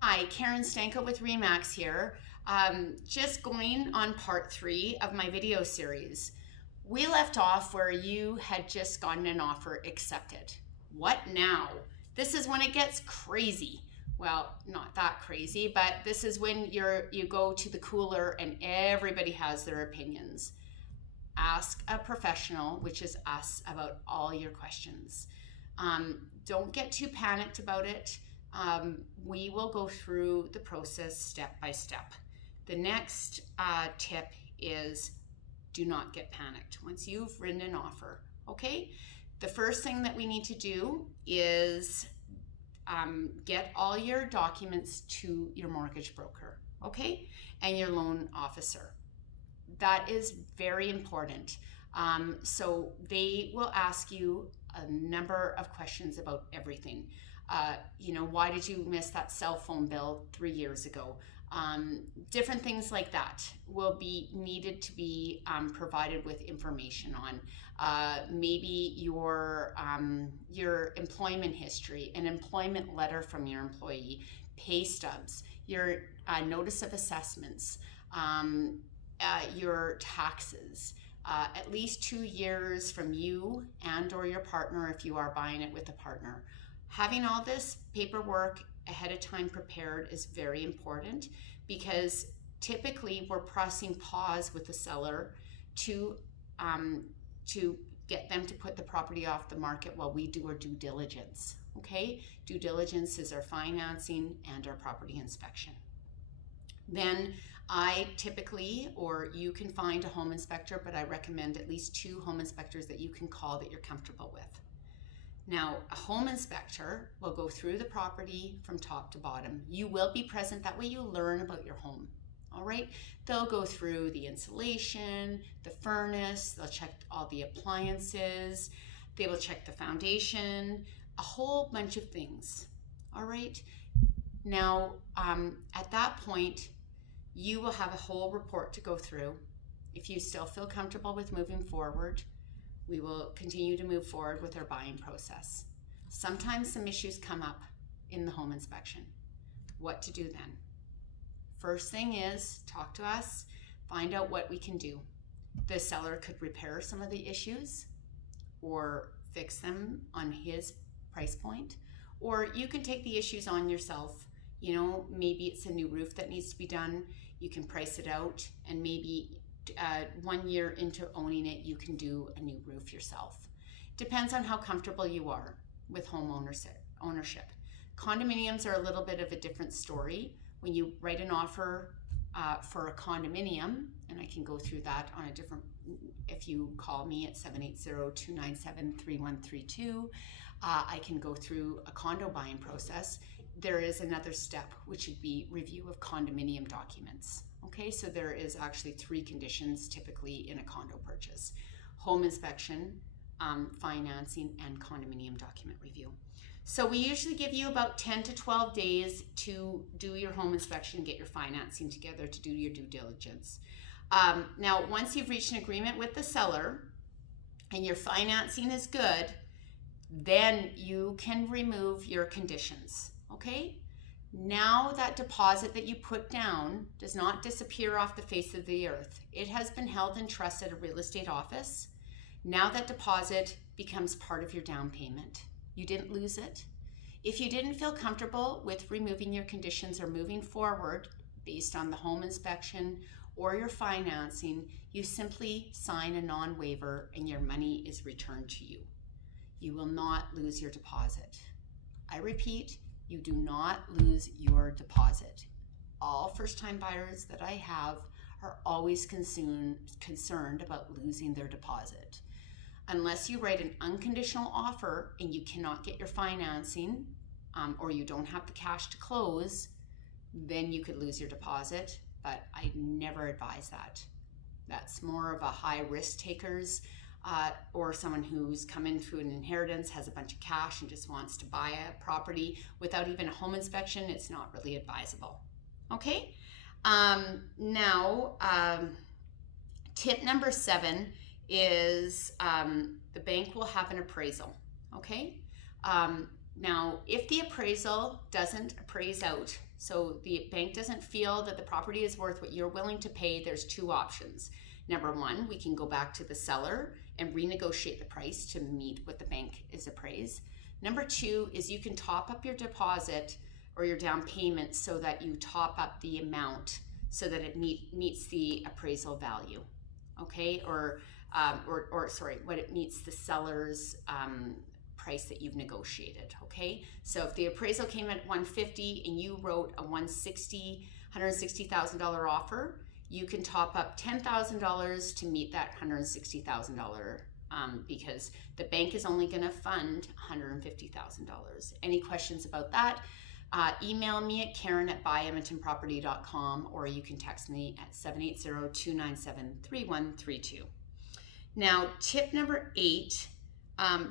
Hi, Karen Stanko with Remax here. Just going on part 3 of my video series. We left off where you had just gotten an offer accepted. What now? This is when it gets crazy. Well, not that crazy, but this is when you go to the cooler and everybody has their opinions. Ask a professional, which is us, about all your questions. Don't get too panicked about it. We will go through the process step by step. The next tip is do not get panicked once you've written an offer, okay? The first thing that we need to do is get all your documents to your mortgage broker, okay? And your loan officer. That is very important. So they will ask you a number of questions about everything. Why did you miss that cell phone bill 3 years ago? Different things like that will be needed to be provided with information on. Maybe your employment history, an employment letter from your employee, pay stubs, your notice of assessments, your taxes, at least 2 years from you and or your partner if you are buying it with a partner. Having all this paperwork ahead of time prepared is very important because typically we're pressing pause with the seller to get them to put the property off the market while we do our due diligence. Okay? Due diligence is our financing and our property inspection. Then I typically, or you can find a home inspector, but I recommend at least 2 home inspectors that you can call that you're comfortable with. Now, a home inspector will go through the property from top to bottom. You will be present, that way you learn about your home. All right, they'll go through the insulation, the furnace, they'll check all the appliances, they will check the foundation, a whole bunch of things. All right, now at that point, you will have a whole report to go through. If you still feel comfortable with moving forward, we will continue to move forward with our buying process. Sometimes some issues come up in the home inspection. What to do then? First thing is talk to us, find out what we can do. The seller could repair some of the issues or fix them on his price point, or you can take the issues on yourself. Maybe it's a new roof that needs to be done. You can price it out, and maybe 1 year into owning it, you can do a new roof yourself. Depends on how comfortable you are with home ownership. Condominiums are a little bit of a different story. When you write an offer for a condominium, and I can go through that on a different, if you call me at 780-297-3132, I can go through a condo buying process. There is another step, which would be review of condominium documents. Okay, so there is actually 3 conditions typically in a condo purchase: home inspection, financing, and condominium document review. So we usually give you about 10 to 12 days to do your home inspection, get your financing together to do your due diligence. Now, once you've reached an agreement with the seller and your financing is good, then you can remove your conditions, okay? Now that deposit that you put down does not disappear off the face of the earth. It has been held in trust at a real estate office. Now that deposit becomes part of your down payment. You didn't lose it. If you didn't feel comfortable with removing your conditions or moving forward based on the home inspection or your financing, you simply sign a non-waiver and your money is returned to you. You will not lose your deposit. I repeat, you do not lose your deposit. All first-time buyers that I have are always concerned about losing their deposit. Unless you write an unconditional offer and you cannot get your financing or you don't have the cash to close, then you could lose your deposit, but I never advise that. That's more of a high risk takers or someone who's come in through an inheritance, has a bunch of cash and just wants to buy a property without even a home inspection. It's not really advisable. Okay, tip number 7 is the bank will have an appraisal. Okay, Now, if the appraisal doesn't appraise out, so the bank doesn't feel that the property is worth what you're willing to pay, there's two options. Number one, we can go back to the seller and renegotiate the price to meet what the bank is appraised. Number two is you can top up your deposit or your down payment so that you top up the amount so that it meets the appraisal value, okay? Or sorry, what it meets the seller's price that you've negotiated, okay? So if the appraisal came at $150 and you wrote a $160,000 offer, you can top up $10,000 to meet that $160,000 because the bank is only going to fund $150,000. Any questions about that? Email me at karen@buyedmontonproperty.com, or you can text me at 780-297-3132. Now, tip number 8,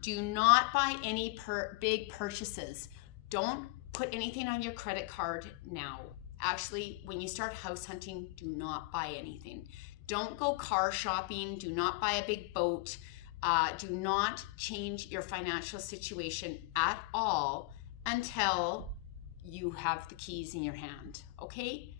do not buy any big purchases. Don't put anything on your credit card now. Actually, when you start house hunting, do not buy anything. Don't go car shopping. Do not buy a big boat. Do not change your financial situation at all until you have the keys in your hand, okay?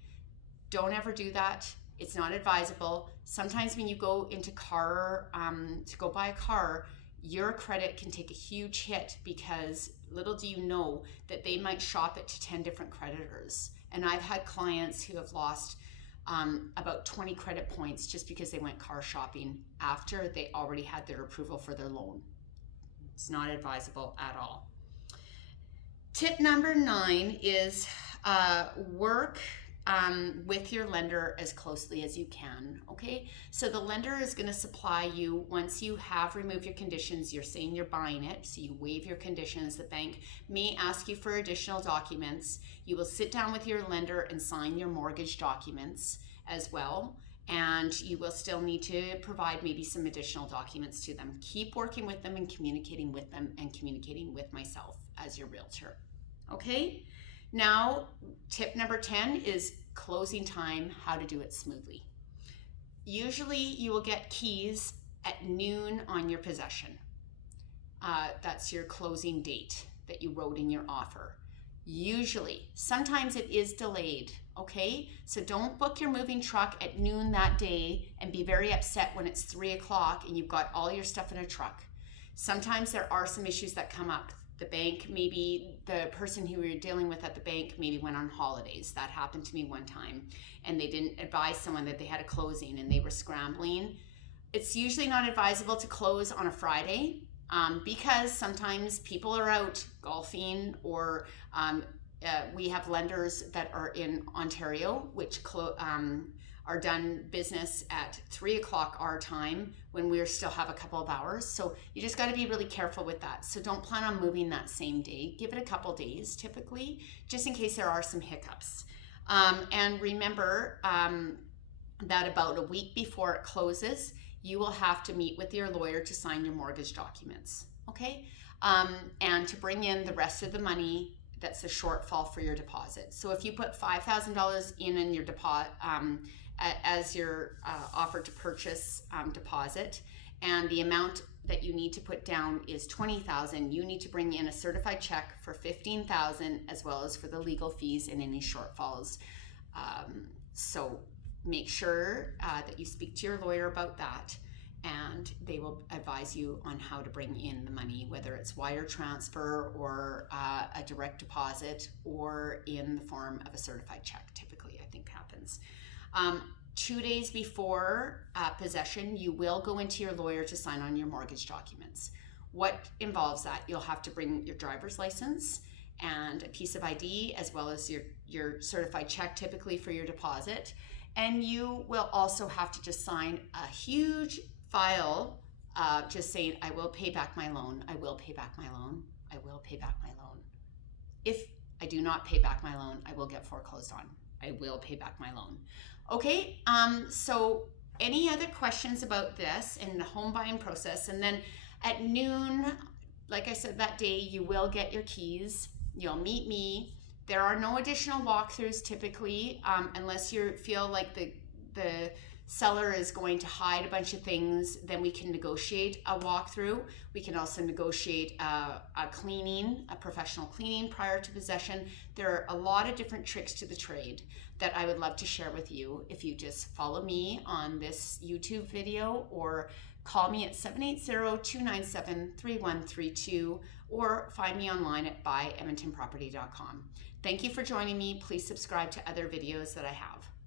Don't ever do that. It's not advisable. Sometimes when you go into to go buy a car, your credit can take a huge hit because little do you know that they might shop it to 10 different creditors. And I've had clients who have lost about 20 credit points just because they went car shopping after they already had their approval for their loan. It's not advisable at all. Tip number 9 is work with your lender as closely as you can, okay? So the lender is going to supply you, once you have removed your conditions, you're saying you're buying it, so you waive your conditions. The bank may ask you for additional documents. You will sit down with your lender and sign your mortgage documents as well, and you will still need to provide maybe some additional documents to them. Keep working with them and communicating with them and communicating with myself as your realtor, okay? Now, tip number 10 is closing time, how to do it smoothly. Usually you will get keys at noon on your possession. That's your closing date that you wrote in your offer. Usually, sometimes it is delayed, okay? So don't book your moving truck at noon that day and be very upset when it's 3 o'clock and you've got all your stuff in a truck. Sometimes there are some issues that come up. The bank, maybe the person who you're dealing with at the bank maybe went on holidays. That happened to me one time, and they didn't advise someone that they had a closing and they were scrambling. It's usually not advisable to close on a Friday because sometimes people are out golfing, or we have lenders that are in Ontario which are done business at 3 o'clock our time when we still have a couple of hours. So you just got to be really careful with that. So don't plan on moving that same day. Give it a couple days typically, just in case there are some hiccups. And remember that about a week before it closes, you will have to meet with your lawyer to sign your mortgage documents, okay? And to bring in the rest of the money that's a shortfall for your deposit. So if you put $5,000 in your deposit, as your offer to purchase deposit, and the amount that you need to put down is $20,000, you need to bring in a certified check for $15,000 as well as for the legal fees and any shortfalls. So make sure that you speak to your lawyer about that, and they will advise you on how to bring in the money, whether it's wire transfer or a direct deposit or in the form of a certified check, typically I think happens. 2 days before possession, you will go into your lawyer to sign on your mortgage documents. What involves that? You'll have to bring your driver's license and a piece of ID, as well as your certified check typically for your deposit. And you will also have to just sign a huge file just saying, I will pay back my loan, I will pay back my loan, I will pay back my loan. If I do not pay back my loan, I will get foreclosed on. I will pay back my loan. Okay, so any other questions about this and the home buying process? And then at noon, like I said, that day, you will get your keys. You'll meet me. There are no additional walkthroughs typically, unless you feel like the seller is going to hide a bunch of things, then we can negotiate a walkthrough. We can also negotiate a cleaning, a professional cleaning prior to possession. There are a lot of different tricks to the trade that I would love to share with you if you just follow me on this YouTube video or call me at 780-297-3132 or find me online at buyedmontonproperty.com. Thank you for joining me. Please subscribe to other videos that I have.